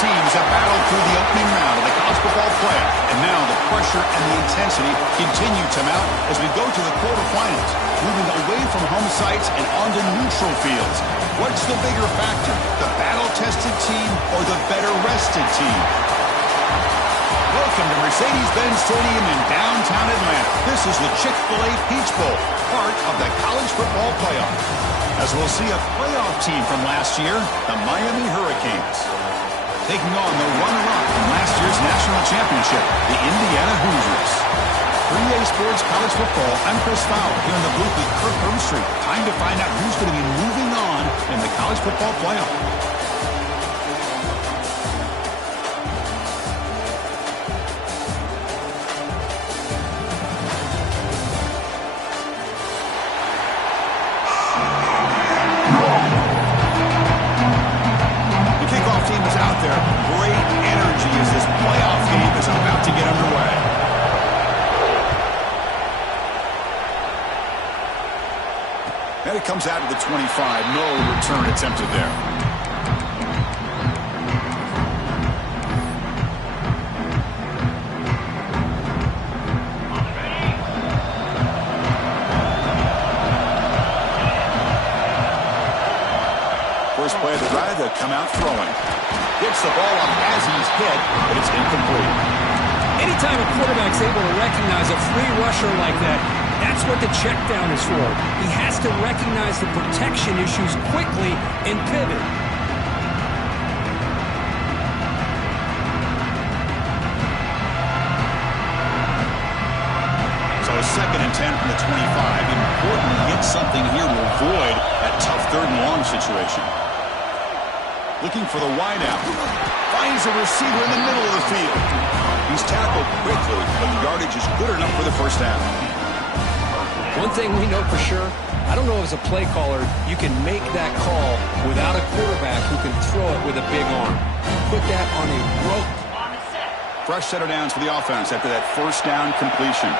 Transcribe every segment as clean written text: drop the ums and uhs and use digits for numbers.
teams have battled through the opening round of the college football playoff, and now the pressure and the intensity continue to mount as we go to the quarterfinals, moving away from home sites and onto neutral fields. What's the bigger factor, the battle-tested team or the better-rested team? Welcome to Mercedes-Benz Stadium in downtown Atlanta. This is the Chick-fil-A Peach Bowl, part of the college football playoff. As we'll see a playoff team from last year, the Miami Hurricanes, taking on the runner-up from last year's national championship, the Indiana Hoosiers. 3A Sports College Football, I'm Chris Fowler here in the booth with Kirk Herbstreit. Time to find out who's going to be moving on in the college football playoff. And it comes out to the 25. No return attempted there. First play of the drive, they'll come out throwing. Gets the ball up as he's hit, but it's incomplete. Anytime a quarterback's able to recognize a free rusher like that, that's what the check down is for. He has to recognize the protection issues quickly and pivot. So 2nd and 10 from the 25. Important to get something here to avoid that tough 3rd and long situation. Looking for the wideout. Finds a receiver in the middle of the field. He's tackled quickly, but the yardage is good enough for the first down. One thing we know for sure, I don't know as a play caller, you can make that call without a quarterback who can throw it with a big arm. Put that on a rope. Fresh set of downs for the offense after that first down completion.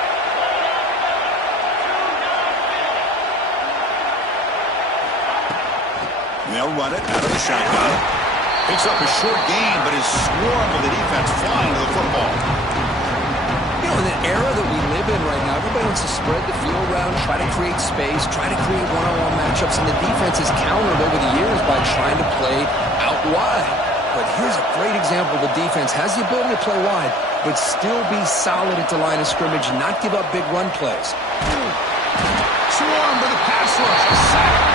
They'll run it out of the shotgun. Picks up a short gain, but is swarmed with the defense flying to the football. You know, in the era that we live in right now, everybody wants to spread the field around, try to create space, try to create one-on-one matchups, and the defense has countered over the years by trying to play out wide. But here's a great example. The defense has the ability to play wide, but still be solid at the line of scrimmage, not give up big run plays. Swarmed with a pass rush. Sack.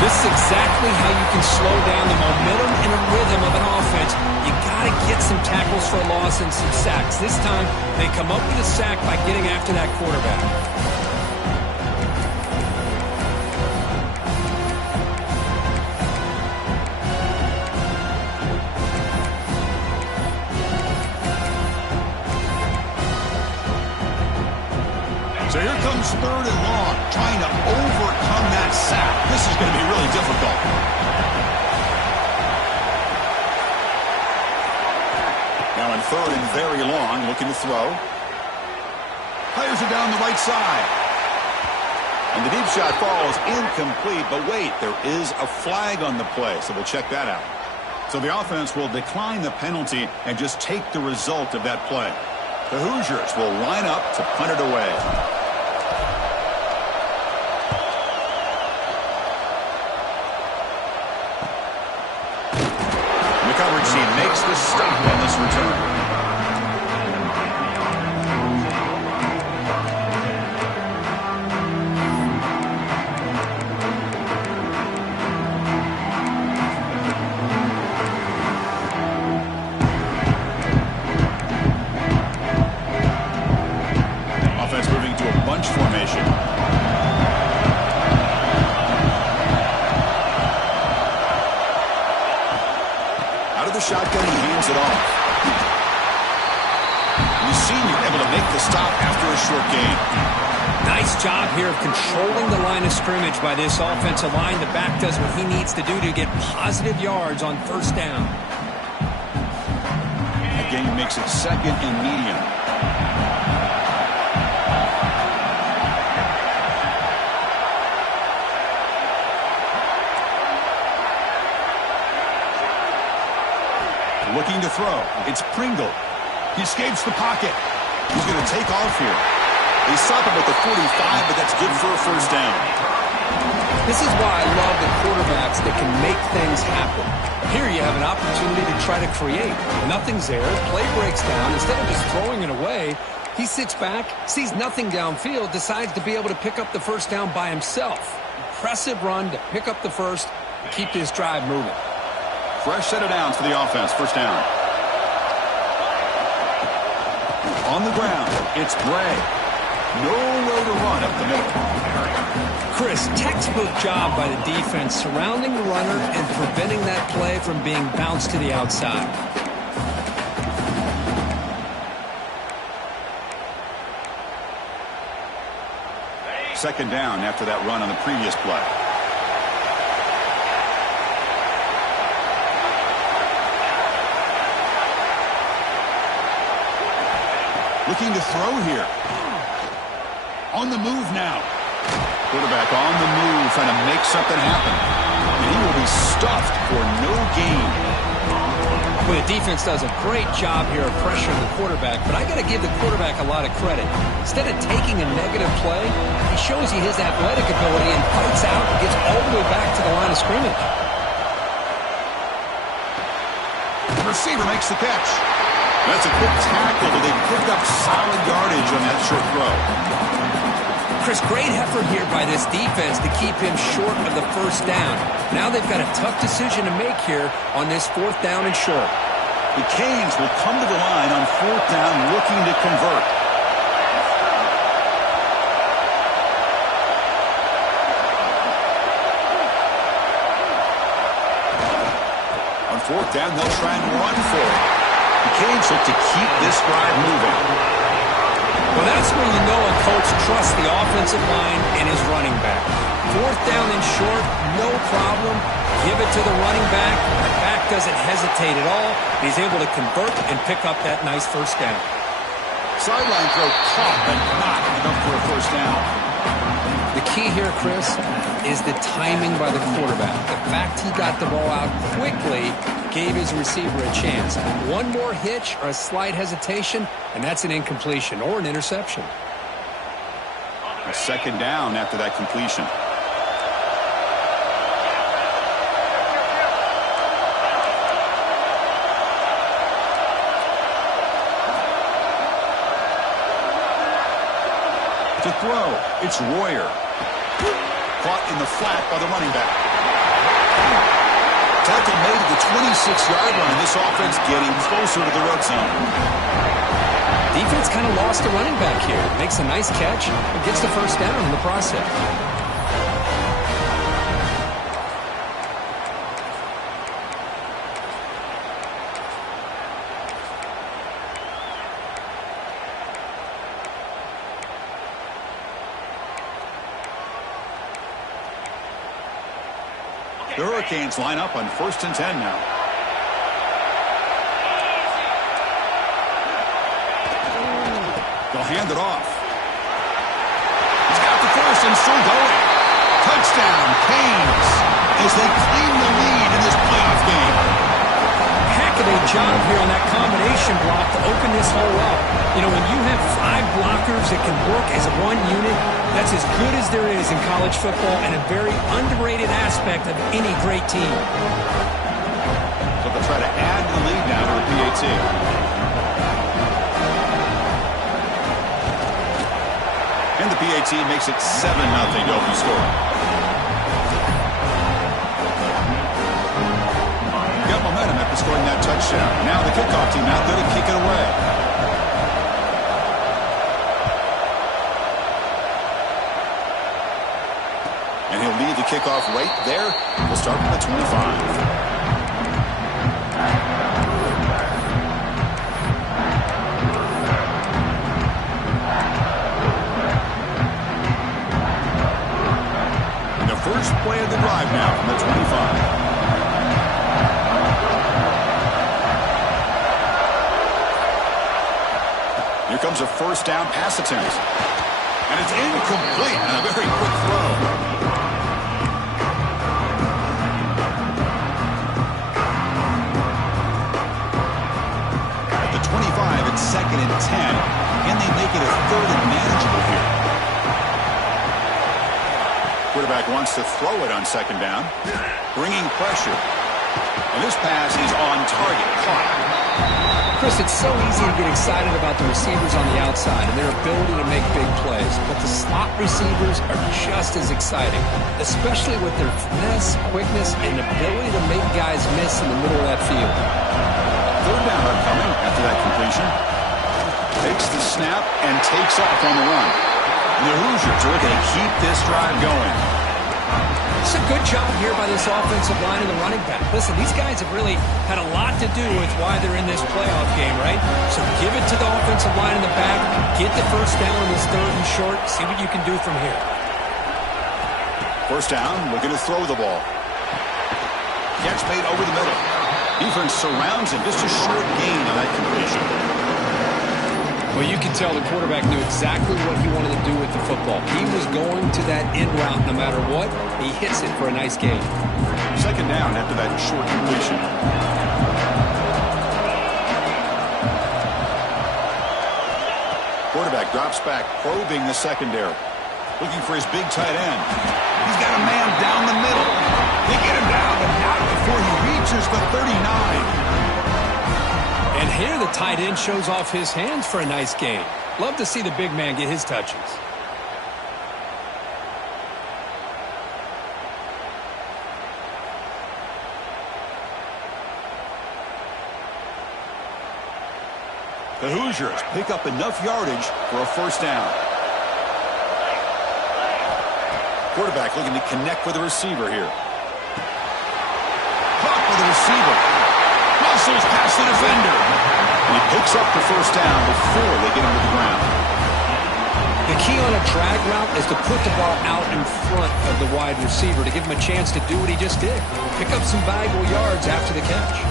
This is exactly how you can slow down the momentum and a rhythm of an offense. You got to get some tackles for a loss and some sacks. This time, they come up with a sack by getting after that quarterback. So here comes 3rd and long, trying to overcome that sack. This is going to be really difficult. Now in 3rd and very long, looking to throw. Fires it down the right side. And the deep shot falls incomplete, but wait, there is a flag on the play, so we'll check that out. So the offense will decline the penalty and just take the result of that play. The Hoosiers will line up to punt it away. The coverage team makes the stop on this return. Offense moving to a bunch formation. Shotgun, he hands it off. The senior able to make the stop after a short gain. Nice job here of controlling the line of scrimmage by this offensive line. The back does what he needs to do to get positive yards on first down. That gain makes it 2nd and medium. Looking to throw. It's Pringle. He escapes the pocket. He's going to take off here. They stop him at the 45, but that's good for a first down. This is why I love the quarterbacks that can make things happen. Here you have an opportunity to try to create. Nothing's there. Play breaks down. Instead of just throwing it away, he sits back, sees nothing downfield, decides to be able to pick up the first down by himself. Impressive run to pick up the first and keep this drive moving. Fresh set of downs for the offense. First down. On the ground, it's Bray. Nowhere to run up the middle. Chris, textbook job by the defense surrounding the runner and preventing that play from being bounced to the outside. Second down after that run on the previous play. Looking to throw here. On the move now. Quarterback on the move, trying to make something happen. And he will be stuffed for no gain. Well, the defense does a great job here of pressuring the quarterback, but I got to give the quarterback a lot of credit. Instead of taking a negative play, he shows you his athletic ability and fights out and gets all the way back to the line of scrimmage. The receiver makes the catch. That's a quick tackle, but they picked up solid yardage on that short throw. Chris, great effort here by this defense to keep him short of the first down. Now they've got a tough decision to make here on this fourth down and short. The Canes will come to the line on fourth down looking to convert. On fourth down, they'll try and run for it. The Canes look to keep this drive moving. Well, that's where you know a coach trusts the offensive line and his running back. Fourth down and short, no problem. Give it to the running back. The back doesn't hesitate at all. He's able to convert and pick up that nice first down. Sideline throw caught, but not enough for a first down. The key here, Chris, is the timing by the quarterback. The fact he got the ball out quickly gave his receiver a chance. One more hitch or a slight hesitation, and that's an incompletion or an interception. A second down after that completion. To throw, it's Royer. Caught in the flat by the running back. Tackle made at the 26-yard line. This offense getting closer to the red zone. Defense kind of lost the running back here. Makes a nice catch and gets the first down in the process. The Hurricanes line up on 1st and 10 now. They'll hand it off. He's got the first and still going. Touchdown, Canes, as they claim the lead in this playoff game. Heck of a job here on that combination block to open this hole up. You know, when you have 5 blockers that can work as one unit, that's as good as there is in college football and a very underrated aspect of any great team. So they'll try to add the lead now to the PAT. And the PAT makes it 7-0 to open score. Got momentum after scoring that touchdown. Now the kickoff team out there to kick it away. And he'll lead the kickoff right there. We'll start from the 25. First play of the drive now from the 25. Here comes a first down pass attempt. And it's incomplete on a very quick throw. quarterback wants to throw it on second down, bringing pressure. And this pass is on target. Caught. Chris, it's so easy to get excited about the receivers on the outside and their ability to make big plays, but the slot receivers are just as exciting, especially with their finesse, quickness, and ability to make guys miss in the middle of that field. Third down upcoming after that completion. Takes the snap and takes off on the run. And the Hoosiers are looking to keep this drive going. It's a good job here by this offensive line and the running back. Listen, these guys have really had a lot to do with why they're in this playoff game, right? So give it to the offensive line in the back, get the first down on this third and short, see what you can do from here. First down, looking to throw the ball. Catch made over the middle. Defense surrounds him, just a short gain on that completion. Well, you can tell the quarterback knew exactly what he wanted to do with the football. He was going to that in route no matter what. He hits it for a nice gain. Second down after that short completion. Quarterback drops back, probing the secondary. Looking for his big tight end. He's got a man down the middle. They get him down, but not before he reaches the 39. And here the tight end shows off his hands for a nice gain. Love to see the big man get his touches. The Hoosiers pick up enough yardage for a first down. Quarterback looking to connect with the receiver here. Caught by the receiver. Muscles past the defender. And he picks up the first down before they get him to the ground. The key on a drag route is to put the ball out in front of the wide receiver to give him a chance to do what he just did. Pick up some valuable yards after the catch.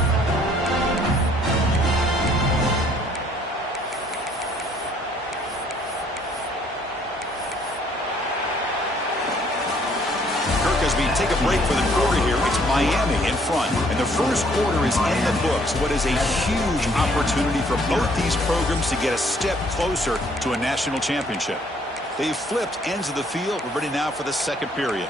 Take a break for the quarter here. It's Miami in front, and the first quarter is in the books. What is a huge opportunity for both these programs to get a step closer to a national championship. They've flipped ends of the field. We're ready now for the second period.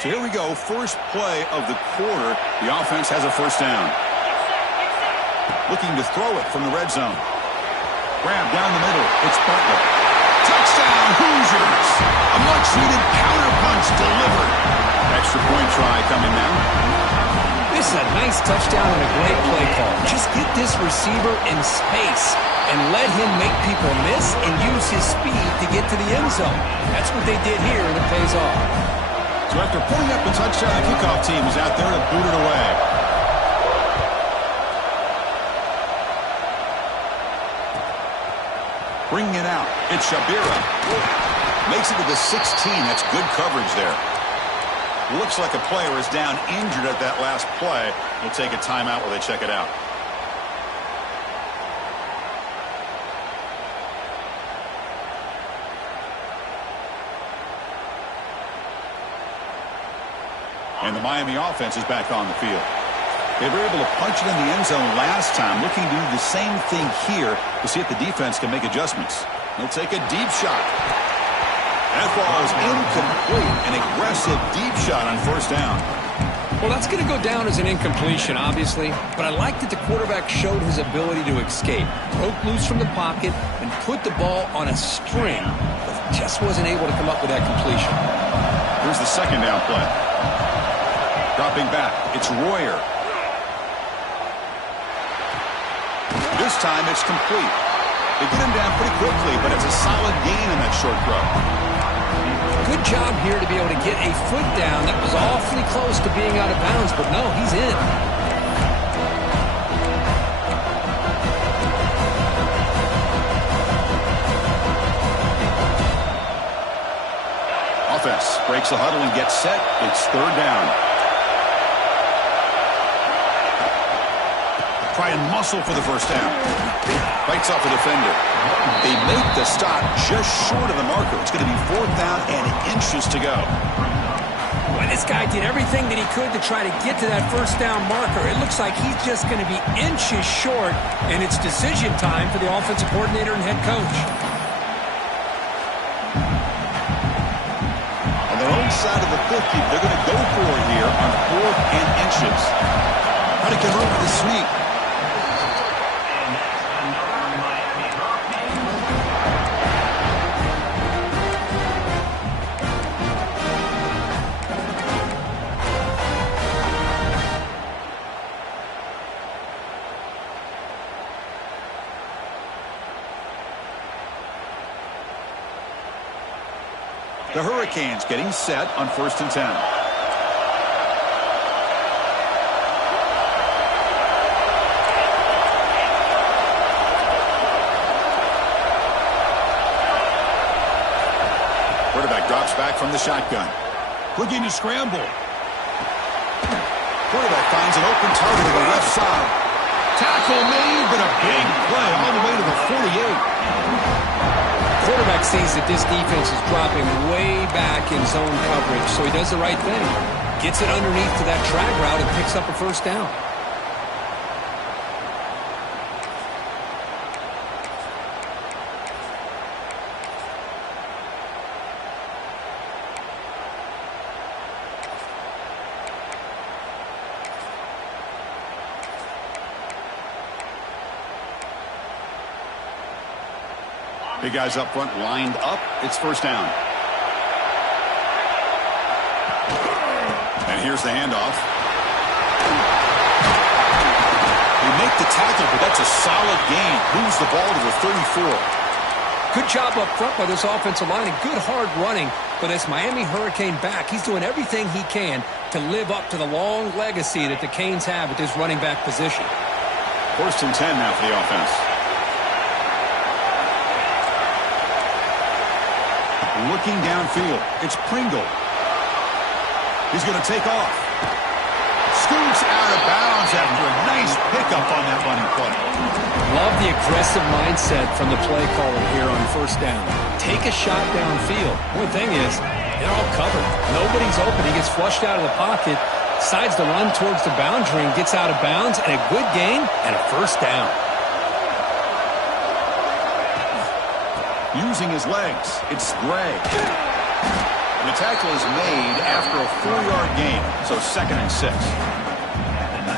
So here we go, first play of the quarter. The offense has a first down. Looking to throw it from the red zone. Grab down the middle. It's Butler. Touchdown, Hoosiers! A much-needed counter-punch delivered. Extra point try coming now. This is a nice touchdown and a great play call. Just get this receiver in space and let him make people miss and use his speed to get to the end zone. That's what they did here, and it pays off. So after putting up a touchdown, the kickoff team is out there to boot it away. Bringing it out. It's Shabira. Makes it to the 16. That's good coverage there. Looks like a player is down injured at that last play. We'll take a timeout while they check it out. And the Miami offense is back on the field. They were able to punch it in the end zone last time, looking to do the same thing here to see if the defense can make adjustments. They'll take a deep shot. That ball is incomplete. An aggressive deep shot on first down. Well, that's going to go down as an incompletion, obviously, but I like that the quarterback showed his ability to escape, broke loose from the pocket, and put the ball on a string, but just wasn't able to come up with that completion. Here's the second down play. Dropping back, it's Royer. This time it's complete. They get him down pretty quickly, but it's a solid gain in that short throw. Good job here to be able to get a foot down. That was awfully close to being out of bounds, but no, he's in. Offense breaks the huddle and gets set. It's third down. Try and muscle for the first down. Bites off a defender. They make the stop just short of the marker. It's going to be fourth down and inches to go. When This guy did everything that he could to try to get to that first down marker. It looks like he's just going to be inches short, and it's decision time for the offensive coordinator and head coach. On their own side of the 50, they're going to go for it here on 4th and inches. How to convert with the sneak. The Hurricanes getting set on 1st and 10. Quarterback drops back from the shotgun. Looking to scramble. Quarterback finds an open target to the left side. Tackle made, but a big play all the way to the 48. Quarterback sees that this defense is dropping way back in zone coverage, so he does the right thing. Gets it underneath to that drag route and picks up a first down. Big guys up front lined up. It's first down. And here's the handoff. They make the tackle, but that's a solid gain. Moves the ball to the 34. Good job up front by this offensive line and good hard running. But this Miami Hurricane back, he's doing everything he can to live up to the long legacy that the Canes have at this running back position. 1st and 10 now for the offense. Looking downfield, it's Pringle. He's going to take off. Scoots out of bounds after a nice pickup on that running play. Love the aggressive mindset from the play caller here on 1st down. Take a shot downfield. One thing is, they're all covered. Nobody's open. He gets flushed out of the pocket, decides to run towards the boundary and gets out of bounds, and a good gain and a first down. Using his legs, it's Gray. And the tackle is made after a 4-yard gain, so 2nd and 6.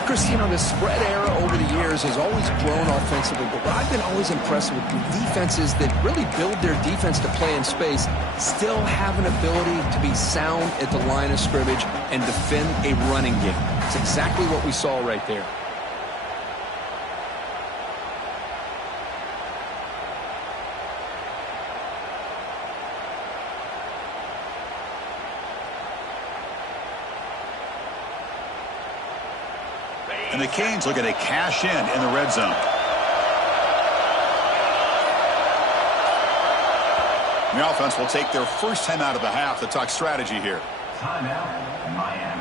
Chris, you know, the spread era over the years has always grown offensively, but what I've been always impressed with defenses that really build their defense to play in space still have an ability to be sound at the line of scrimmage and defend a running game. It's exactly what we saw right there. And the Canes looking to cash in the red zone. And the offense will take their first time out of the half to talk strategy here. Timeout, Miami.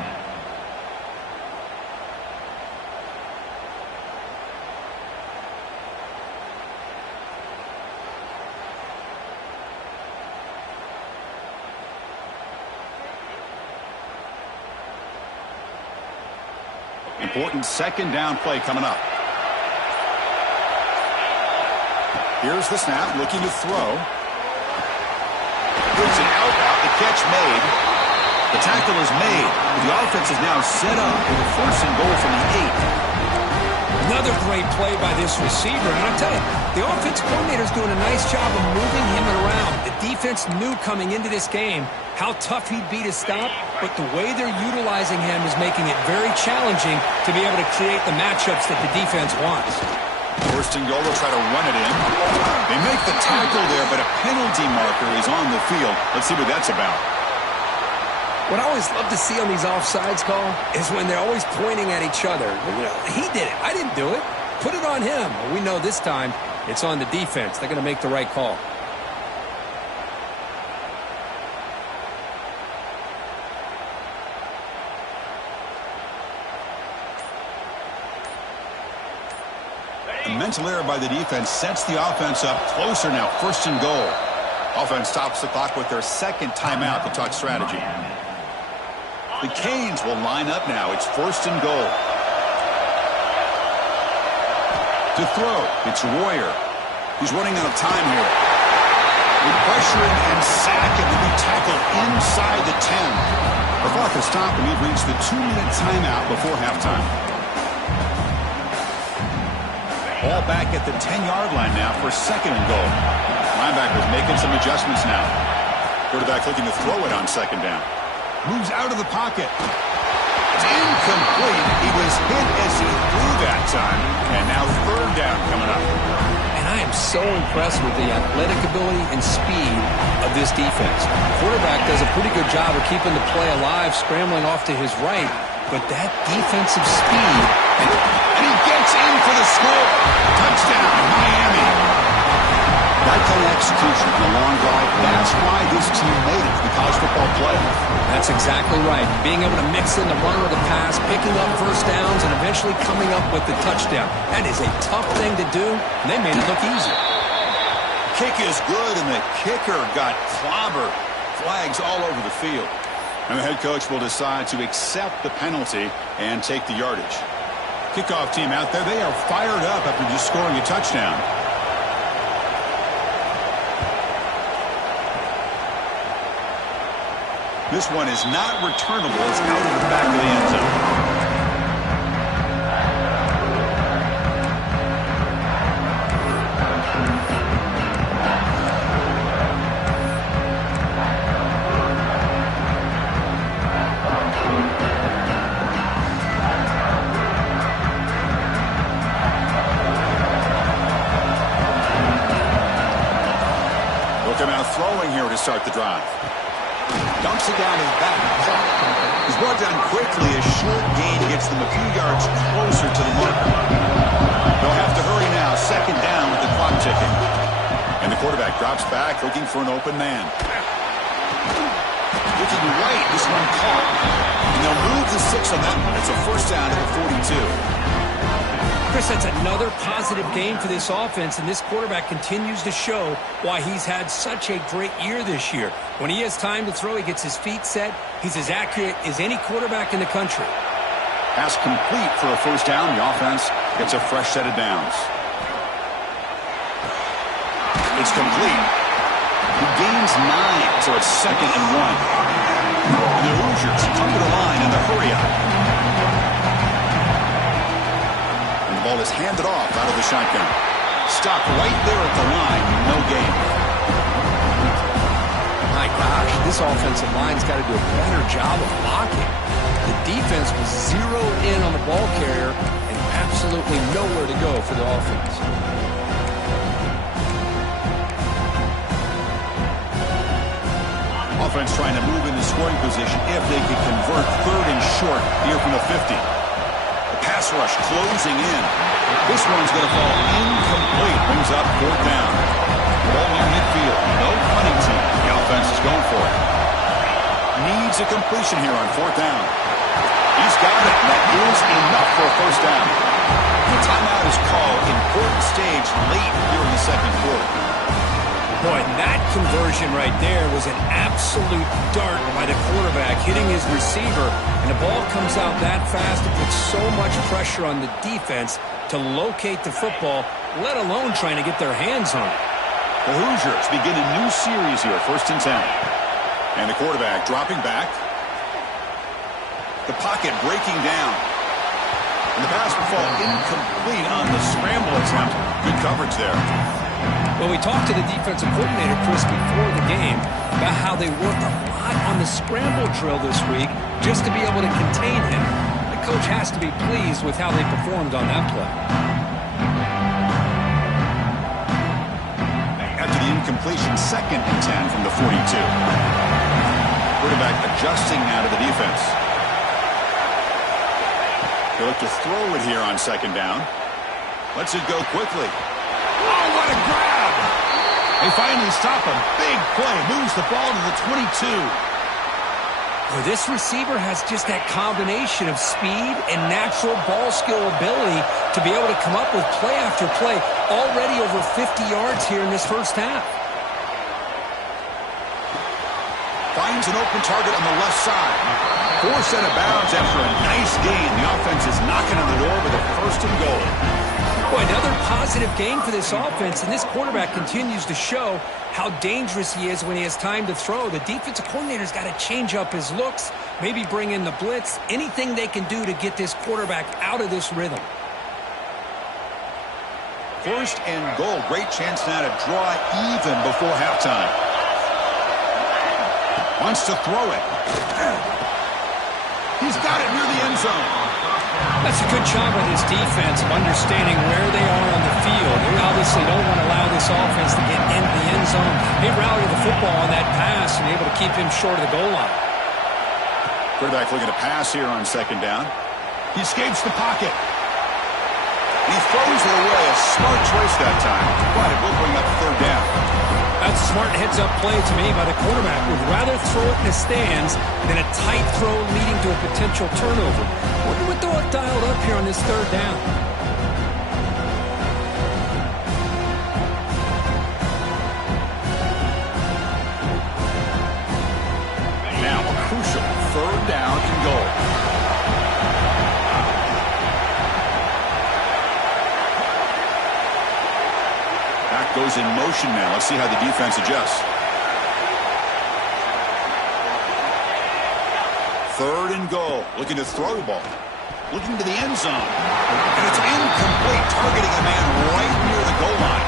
Important 2nd down play coming up. Here's the snap, looking to throw. Gives it out, the catch made. The tackle is made. The offense is now set up with a 1st and goal from the 8. Another great play by this receiver. And I'll tell you, the offense coordinator is doing a nice job of moving him around. The defense knew coming into this game how tough he'd be to stop, but the way they're utilizing him is making it very challenging to be able to create the matchups that the defense wants. 1st and goal, they'll try to run it in. They make the tackle there, but a penalty marker is on the field. Let's see what that's about. What I always love to see on these offsides call is when they're always pointing at each other. You know, he did it. I didn't do it. Put it on him. We know this time it's on the defense. They're going to make the right call. A mental error by the defense sets the offense up closer now. 1st and goal. Offense stops the clock with their 2nd timeout to talk strategy. The Canes will line up now. It's 1st and goal. To throw, it's Royer. He's running out of time here. With pressuring and sack, it will be tackled inside the 10. The clock has stopped, and we've reached the 2-minute timeout before halftime. Ball back at the 10-yard line now for 2nd and goal. Linebackers making some adjustments now. Quarterback looking to throw it on 2nd down. Moves out of the pocket. It's incomplete. He was hit as he threw that time. And now 3rd down coming up. And I am so impressed with the athletic ability and speed of this defense. The quarterback does a pretty good job of keeping the play alive, scrambling off to his right. But that defensive speed. And he gets in for the score. Touchdown, Miami. That kind of execution on a long drive, that's why this team made it to the college football playoff. That's exactly right. Being able to mix in the run with the pass, picking up 1st downs, and eventually coming up with the touchdown. That is a tough thing to do, and they made it look easy. Kick is good, and the kicker got clobbered. Flags all over the field. And the head coach will decide to accept the penalty and take the yardage. Kickoff team out there, they are fired up after just scoring a touchdown. This one is not returnable. It's out of the back of the end zone. Looking out throwing here to start the drive. Dumps it down his back. He's brought down quickly. A short gain gets them a few yards closer to the marker. They'll have to hurry now. 2nd down with the clock ticking. And the quarterback drops back looking for an open man. Looking right. This one caught. And they'll move the 6 on that one. It's a 1st down at the 42. Chris, that's another positive game for this offense, and this quarterback continues to show why he's had such a great year this year. When he has time to throw, he gets his feet set. He's as accurate as any quarterback in the country. Pass complete for a 1st down. The offense gets a fresh set of downs. It's complete. He gains 9, so it's 2nd and 1. And the Hoosiers come to the line in the hurry-up. Ball is handed off out of the shotgun. Stopped right there at the line. No gain. My gosh, this offensive line's got to do a better job of blocking. The defense was zeroed in on the ball carrier and absolutely nowhere to go for the offense. Offense trying to move into scoring position if they could convert 3rd and short here from the 50. Pass rush closing in. This one's going to fall incomplete. Brings up 4th down. Ball near midfield. No punting team. The offense is going for it. Needs a completion here on 4th down. He's got it. That is enough for a 1st down. The timeout is called. Important stage late here in the 2nd quarter. Boy, that conversion right there was an absolute dart by the quarterback hitting his receiver, and the ball comes out that fast. It puts so much pressure on the defense to locate the football, let alone trying to get their hands on it. The Hoosiers begin a new series here, 1st and 10. And the quarterback dropping back. The pocket breaking down. And the pass will fall incomplete on the scramble attempt. Good coverage there. Well, we talked to the defensive coordinator, Chris, before the game about how they worked a lot on the scramble drill this week just to be able to contain him. The coach has to be pleased with how they performed on that play. After the incompletion, 2nd and 10 from the 42. Quarterback adjusting now to the defense. They look to throw it here on 2nd down. Lets it go quickly. Oh, what a grab! They finally stop a big play. Moves the ball to the 22. Well, this receiver has just that combination of speed and natural ball skill ability to be able to come up with play after play. Already over 50 yards here in this 1st half. finds an open target on the left side. Forced out of bounds after a nice gain. The offense is knocking on the door with a first and goal. Boy, another positive game for this offense, and this quarterback continues to show how dangerous he is when he has time to throw. The defensive coordinator's got to change up his looks, maybe bring in the blitz, anything they can do to get this quarterback out of this rhythm. First and goal. Great chance now to draw even before halftime. Wants to throw it. He's got it near the end zone. That's a good job by this defense of understanding where they are on the field. They obviously don't want to allow this offense to get into the end zone. They rallied the football on that pass and able to keep him short of the goal line. Quarterback looking to pass here on second down. He escapes the pocket. He throws it away. A smart choice that time. But it will bring up third down. That's a smart heads-up play to me by the quarterback. Would rather throw it in the stands than a tight throw leading to a potential turnover. Wonder what they'll have dialed up here on this third down. Now a crucial third down and goal. Goes in motion now. Let's see how the defense adjusts. Third and goal. Looking to throw the ball. Looking to the end zone. And it's incomplete. Targeting a man right near the goal line.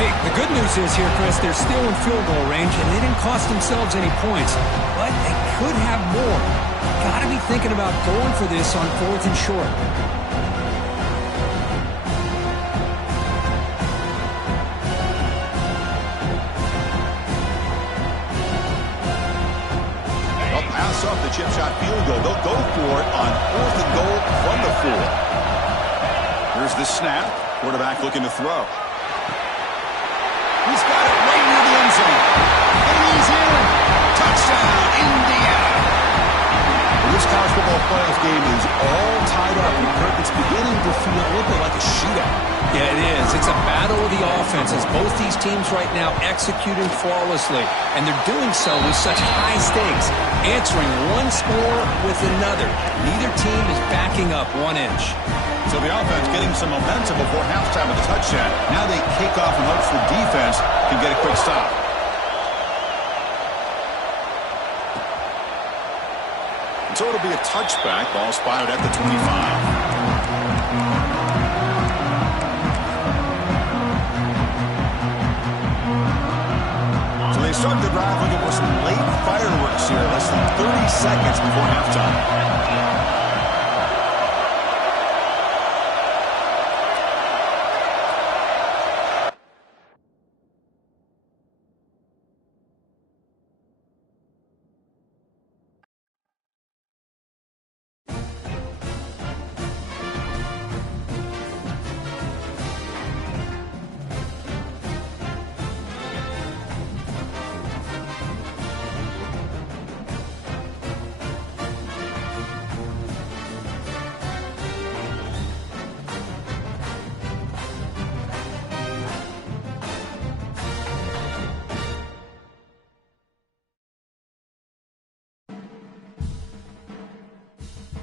Hey, the good news is here, Chris, they're still in field goal range, and they didn't cost themselves any points. But they could have more. Got to be thinking about going for this on fourth and short. Up the chip shot field goal. They'll go for it on fourth and goal from the 4. Here's the snap. Quarterback looking to throw. He's got it right near the end zone. And he's in. Touchdown, Indiana. Well, this college football playoff game is all tied up. It's beginning to feel a little bit like a shootout. Yeah, it is. It's a battle of the offenses. Both these teams right now executing flawlessly, and they're doing so with such high stakes, answering one score with another. Neither team is backing up 1 inch. So the offense getting some momentum before halftime with a touchdown. Now they kick off in hopes the defense can get a quick stop. And so it'll be a touchback. Ball spotted at the 25. They start the drive looking for some late fireworks here. Less than 30 seconds before halftime.